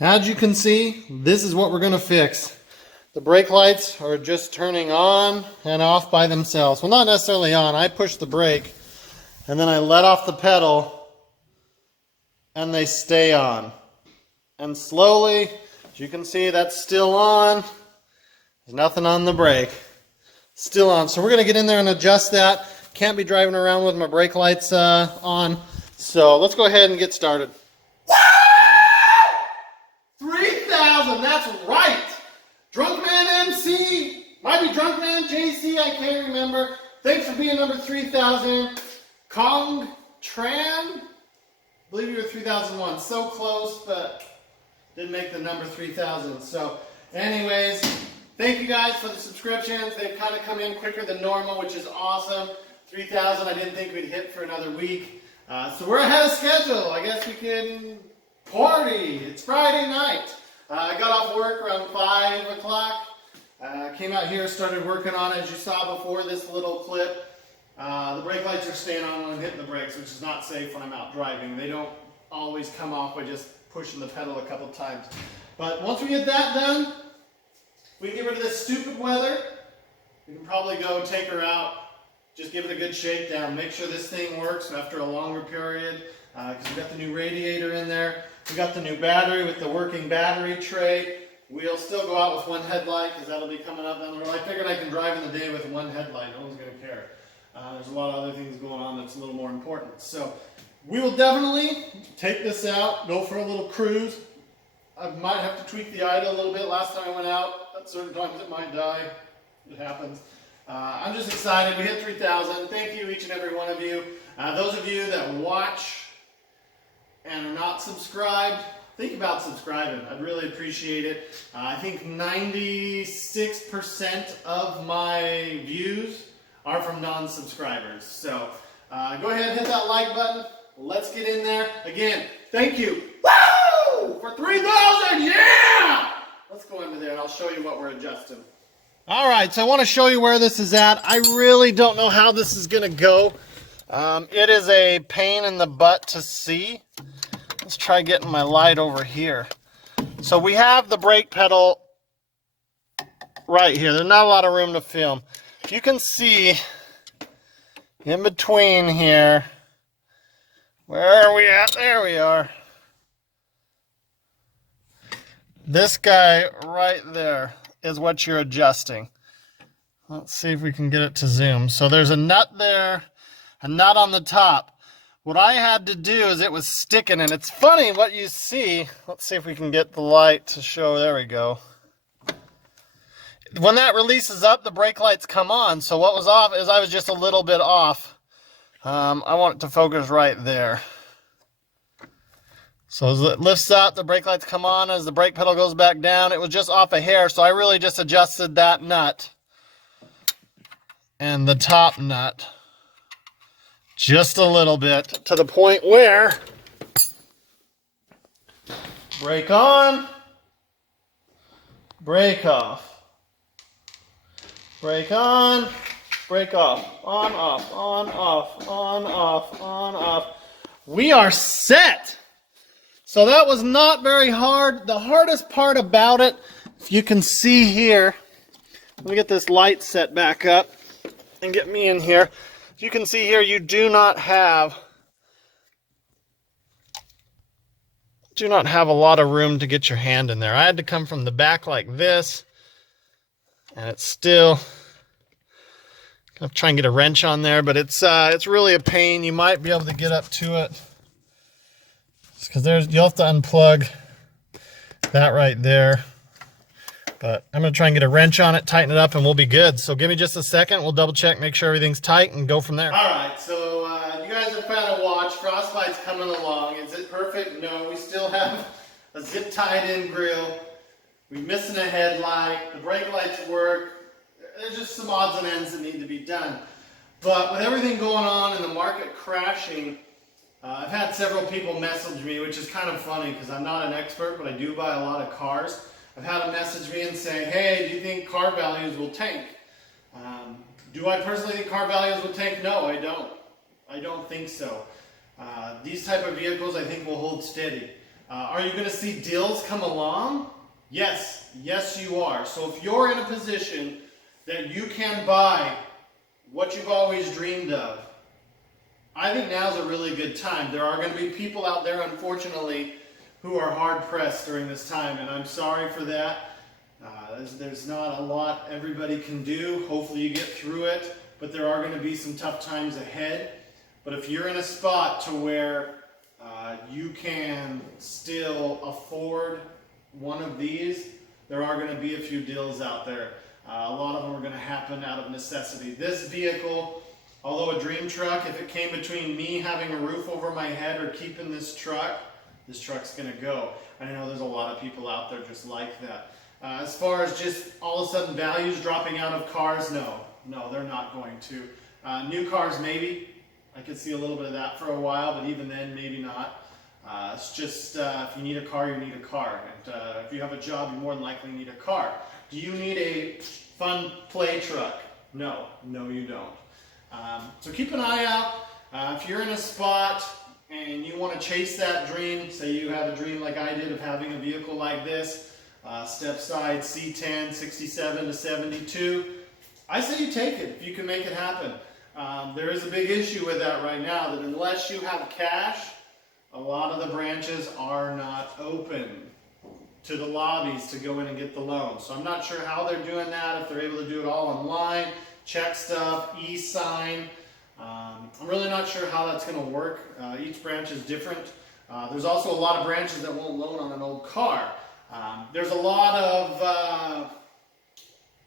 As you can see, this is what we're going to fix. The brake lights are just turning on and off by themselves. Well, not necessarily on. I push the brake and then I let off the pedal and they stay on. And slowly, as you can see, that's still on. There's nothing on the brake. Still on. So we're going to get in there and adjust that. Can't be driving around with my brake lights on. So let's go ahead and get started. 3,000, that's right. Drunkman MC, might be Drunkman JC, I can't remember. Thanks for being number 3,000. Kong Tran, I believe you were 3001. So close, but didn't make the number 3,000. So anyways, thank you guys for the subscriptions. They've kind of come in quicker than normal, which is awesome. 3,000 I didn't think we'd hit for another week. So we're ahead of schedule. I guess we can party. It's Friday night. I got off work around 5 o'clock. Came out here, started working on it. As you saw before this little clip, the brake lights are staying on when I'm hitting the brakes, which is not safe when I'm out driving. They don't always come off by just pushing the pedal a couple times. But once we get that done, we can get rid of this stupid weather. We can probably go take her out, just give it a good shakedown, make sure this thing works after a longer period, because we've got the new radiator in there. We got the new battery with the working battery tray. We'll still go out with one headlight because that'll be coming up down the road. I figured I can drive in the day with one headlight. No one's going to care. There's a lot of other things going on that's a little more important. So we will definitely take this out, go for a little cruise. I might have to tweak the idle a little bit. Last time I went out, at certain times it might die. It happens. I'm just excited. We hit 3,000. Thank you, each and every one of you. Those of you that watch and are not subscribed, think about subscribing. I'd really appreciate it. I think 96% of my views are from non-subscribers. So go ahead and hit that like button. Let's get in there. Again, thank you. Woo! For 3,000, yeah! Let's go into there and I'll show you what we're adjusting. All right, so I want to show you where this is at. I really don't know how this is going to go. It is a pain in the butt to see. Let's try getting my light over here. So we have the brake pedal right here. There's not a lot of room to film. If you can see in between here, where are we at? There we are. This guy right there is what you're adjusting. Let's see if we can get it to zoom. So there's a nut there, a nut on the top. What I had to do is it was sticking, and it's funny what you see. Let's see if we can get the light to show. There we go. When that releases up, the brake lights come on. So what was off is I was just a little bit off. I want it to focus right there. So as it lifts up, the brake lights come on. As the brake pedal goes back down, it was just off a hair. So I really just adjusted that nut and the top nut just a little bit to the point where brake on, brake off, brake on, brake off, on, off, on, off, on, off, on, off. We are set. So that was not very hard. The hardest part about it, if you can see here, let me get this light set back up and get me in here. You can see here you do not have a lot of room to get your hand in there. I had to come from the back like this, and it's still gonna try and get a wrench on there, but it's really a pain. You might be able to get up to it because you'll have to unplug that right there. But I'm going to try and get a wrench on it, tighten it up, and we'll be good. So give me just a second. We'll double check, make sure everything's tight, and go from there. All right, so you guys have kind of watched. Frostbite's coming along. Is it perfect? No, we still have a zip tied in grill. We're missing a headlight. The brake lights work. There's just some odds and ends that need to be done. But with everything going on and the market crashing, I've had several people message me, which is kind of funny because I'm not an expert, but I do buy a lot of cars. I've had them message me and say, hey, do you think car values will tank? Do I personally think car values will tank? No, I don't. I don't think so. These type of vehicles I think will hold steady. Are you going to see deals come along? Yes, yes you are. So if you're in a position that you can buy what you've always dreamed of, I think now's a really good time. There are going to be people out there, unfortunately, who are hard pressed during this time, and I'm sorry for that. There's not a lot everybody can do. Hopefully you get through it, but there are going to be some tough times ahead. But if you're in a spot to where you can still afford one of these, there are going to be a few deals out there. A lot of them are going to happen out of necessity. This vehicle, although a dream truck, if it came between me having a roof over my head or keeping this truck's going to go. I know there's a lot of people out there just like that. As far as just all of a sudden values dropping out of cars, no, they're not going to. New cars, maybe. I could see a little bit of that for a while, but even then, maybe not. It's just if you need a car, you need a car. And if you have a job, you more than likely need a car. Do you need a fun play truck? No, you don't. So keep an eye out. If you're in a spot and you want to chase that dream, say you have a dream like I did of having a vehicle like this, step side C10, 67 to 72, I say you take it if you can make it happen. There is a big issue with that right now, that unless you have cash, a lot of the branches are not open to the lobbies to go in and get the loan. So I'm not sure how they're doing that, if they're able to do it all online, check stuff, e-sign. I'm really not sure how that's going to work. Each branch is different. There's also a lot of branches that won't loan on an old car. There's a lot of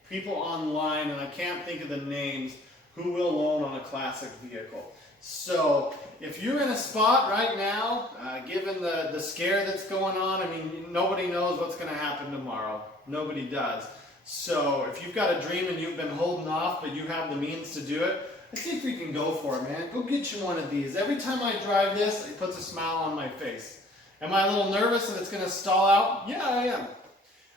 people online, and I can't think of the names, who will loan on a classic vehicle. So if you're in a spot right now, given the scare that's going on, I mean, nobody knows what's going to happen tomorrow. Nobody does. So if you've got a dream and you've been holding off, but you have the means to do it, let's see if we can go for it, man. Go get you one of these. Every time I drive this, it puts a smile on my face. Am I a little nervous that it's going to stall out? Yeah, I am.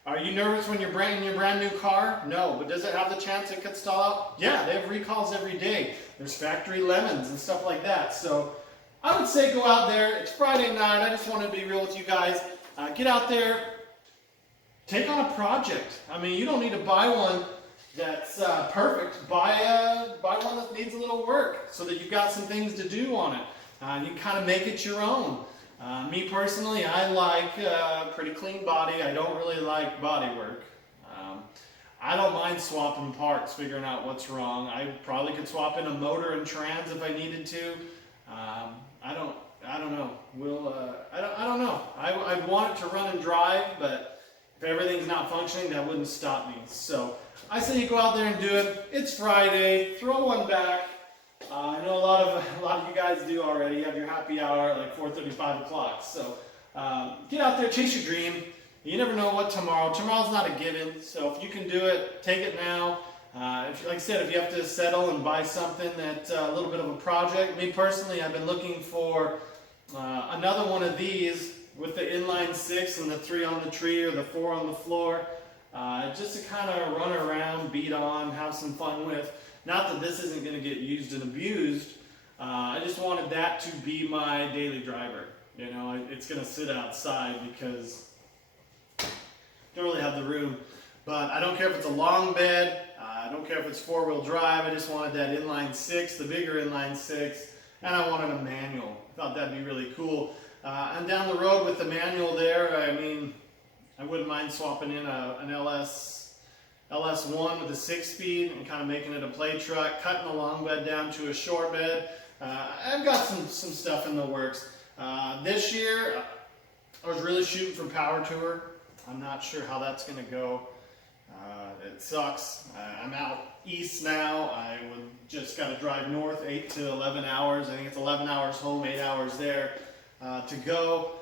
Are you nervous when you're in your brand new car? No, but does it have the chance it could stall out? Yeah, they have recalls every day. There's factory lemons and stuff like that. So I would say go out there. It's Friday night. I just want to be real with you guys. Get out there. Take on a project. I mean, you don't need to buy one that's perfect. Buy one that needs a little work so that you've got some things to do on it. You can kind of make it your own. Me personally, I like pretty clean body. I don't really like body work. I don't mind swapping parts, figuring out what's wrong. I probably could swap in a motor and trans if I needed to. I don't know. I don't know. I'd want it to run and drive, but if everything's not functioning, that wouldn't stop me. So I say you go out there and do it. It's Friday. Throw one back. I know a lot of you guys do already. You have your happy hour at like 4:30, 5 o'clock. So get out there, chase your dream. You never know what tomorrow's not a given. So if you can do it, take it now. Like I said, if you have to settle and buy something that's a little bit of a project. Me personally, I've been looking for another one of these with the inline 6 and the 3 on the tree or the 4 on the floor. Just to kind of run around, beat on, have some fun with. Not that this isn't going to get used and abused. I just wanted that to be my daily driver. You know, it's going to sit outside because I don't really have the room. But I don't care if it's a long bed. I don't care if it's 4-wheel drive. I just wanted that inline 6, the bigger inline 6. And I wanted a manual. I thought that'd be really cool. And down the road with the manual there, I mean, I wouldn't mind swapping in an LS1 with a 6-speed and kind of making it a play truck, cutting the long bed down to a short bed. I've got some stuff in the works. This year, I was really shooting for Power Tour. I'm not sure how that's going to go. It sucks. I'm out east now. I would just got to drive north 8 to 11 hours. I think it's 11 hours home, 8 hours there to go.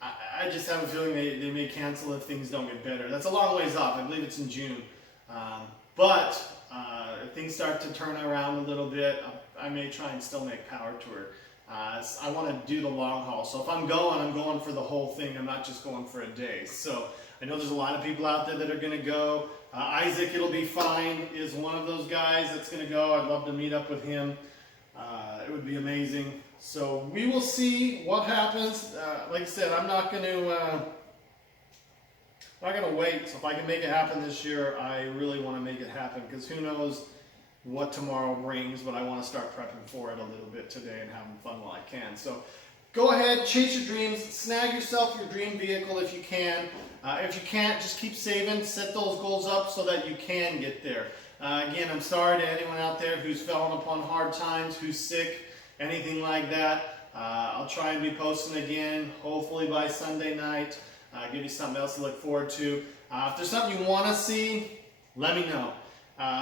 I just have a feeling they may cancel if things don't get better. That's a long ways off. I believe it's in June. But if things start to turn around a little bit, I may try and still make Power Tour. I want to do the long haul. So if I'm going for the whole thing. I'm not just going for a day. So I know there's a lot of people out there that are going to go. Isaac, It'll Be Fine, is one of those guys that's going to go. I'd love to meet up with him. It would be amazing. So we will see what happens. Like I said, I'm not going to wait. So if I can make it happen this year, I really want to make it happen, because who knows what tomorrow brings, but I want to start prepping for it a little bit today and having fun while I can. So go ahead, chase your dreams, snag yourself your dream vehicle if you can. If you can't, just keep saving, set those goals up so that you can get there. Again, I'm sorry to anyone out there who's fallen upon hard times, who's sick, anything like that. I'll try and be posting again, hopefully by Sunday night. Give you something else to look forward to. If there's something you want to see, let me know.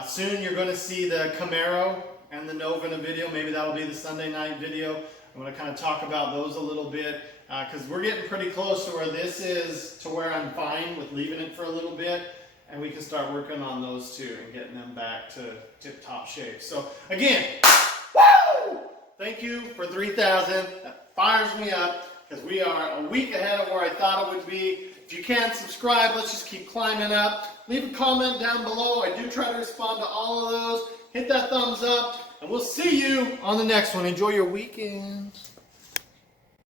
Soon you're going to see the Camaro and the Nova in a video. Maybe that'll be the Sunday night video. I'm going to kind of talk about those a little bit, because we're getting pretty close to where this is, to where I'm fine with leaving it for a little bit, and we can start working on those too and getting them back to tip-top shape. So again, woo! Thank you for 3,000. That fires me up, because we are a week ahead of where I thought it would be. If you can, subscribe. Let's just keep climbing up. Leave a comment down below. I do try to respond to all of those. Hit that thumbs up, and we'll see you on the next one. Enjoy your weekend.